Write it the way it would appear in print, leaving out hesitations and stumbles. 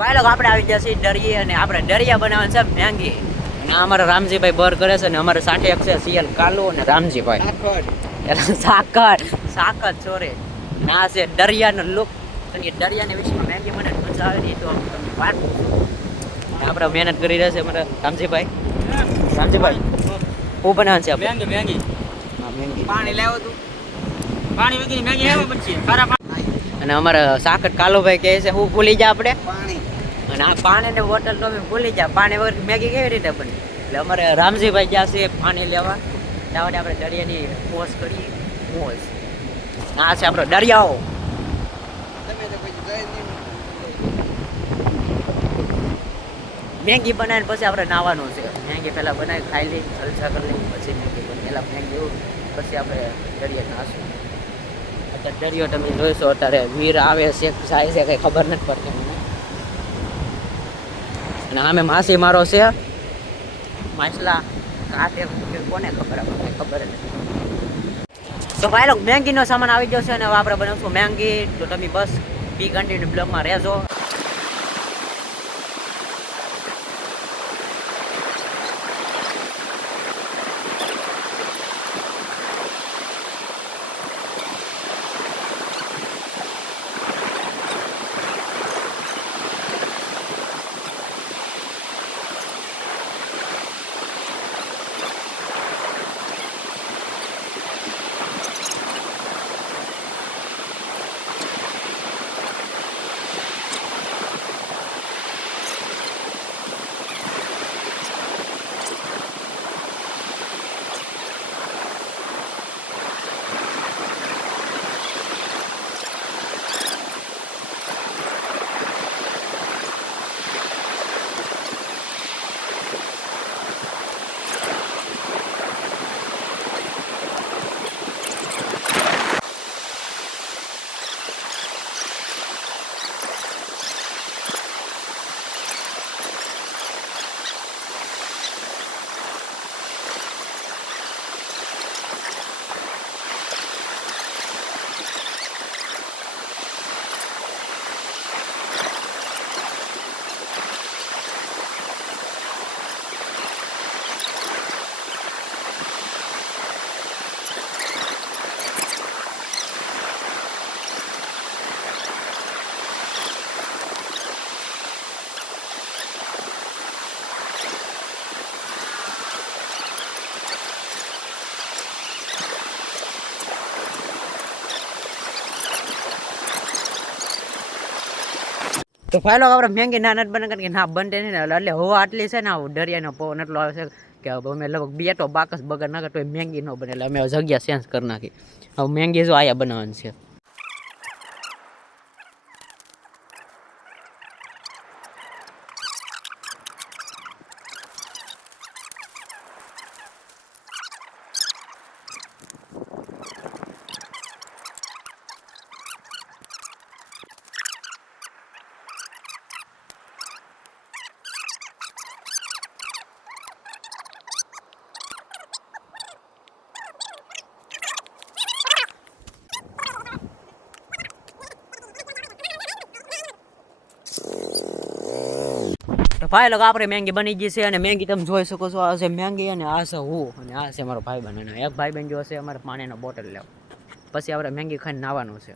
ભાઈ લોકો આપણે આવી ગયા છીએ દરિયે અને આપણે દરિયા બનાવવાનું છે મેંગી. અને અમારા રામજીભાઈ બર કરે છે અને અમારે સાથે એક છે સીએલ કાલુ અને રામજીભાઈ સાકર ચોરે ના છે દરિયાનો લુક. અને દરિયાની વિશેમાં મેંગી મને મજા આવે ને તો તમને વાત આપણે મહેનત કરી રહ્યા છે અમારા રામજીભાઈ. શું બનાવવાનું છે આપણે? મેંગી. હા, મેંગી. પાણી લેવો તું, પાણી વગરની મેંગી આવે પછી ખારા પાણી. અને અમારા સાકર કાલુભાઈ કહે છે હું ભૂલી જા આપણે પાણી અને આ પાણી ને બોટલ તો ભૂલી જા. પાણી વગર મેગી કેવી રીતે બને? એટલે અમારે રામજીભાઈ ગયા છે પાણી લેવા. ત્યાં આપણે દરિયાની મોજ કરીએ. મોજ આ છે આપણો દરિયાઓ. તમે તો પછી જઈ નહીં. મેગી બનાવીને પછી આપણે નાવાનું છે. મેગી પહેલાં બનાવી ખાઈ લઈ, જલસા કરી લઈ, પછી મેગી બને. પહેલાં મેગી પછી આપણે દરિયા નાશું. અત્યારે દરિયો તમે જોઈશો અત્યારે વીર આવે છે જાય છે કંઈ ખબર નથી પડતી મને. અને આમે માસી મારો છે માછલા કાઢે કોને ખબર, આપણને ખબર નથી. તો ભાઈ લોકો મેંગીનો સામાન આવી ગયો છે અને હવે આપણે બનાવશું મેંગી. તો તમે બસ બી કન્ટિન્યુ બ્લોગમાં રહેજો. તો ભાઈ લોકો આપણે મેંગી ના નથી બને કે ના બનતે નહીં ને એટલે હવા આટલી છે ને દરિયાનો પવન એટલો આવે છે કે અમે લગભગ બે તો બાકસ બગર નાખે તો મેંગી ન બને. એટલે અમે જગ્યા ચેન્જ કરી નાખી. હવે મેંગી જો આયા બનાવવાની છે. તો ભાઈ લોકો આપણે મેંગી બની ગઈ છે અને મેંગી તમે જોઈ શકો છો. આ છે મેંગી અને આ છે હું અને આ છે મારો ભાઈ બહેન. અને એક ભાઈ બહેન જો છે અમારે પાણીનો બોટલ લેવા. પછી આપણે મેંગી ખાઈને નાવાનું છે.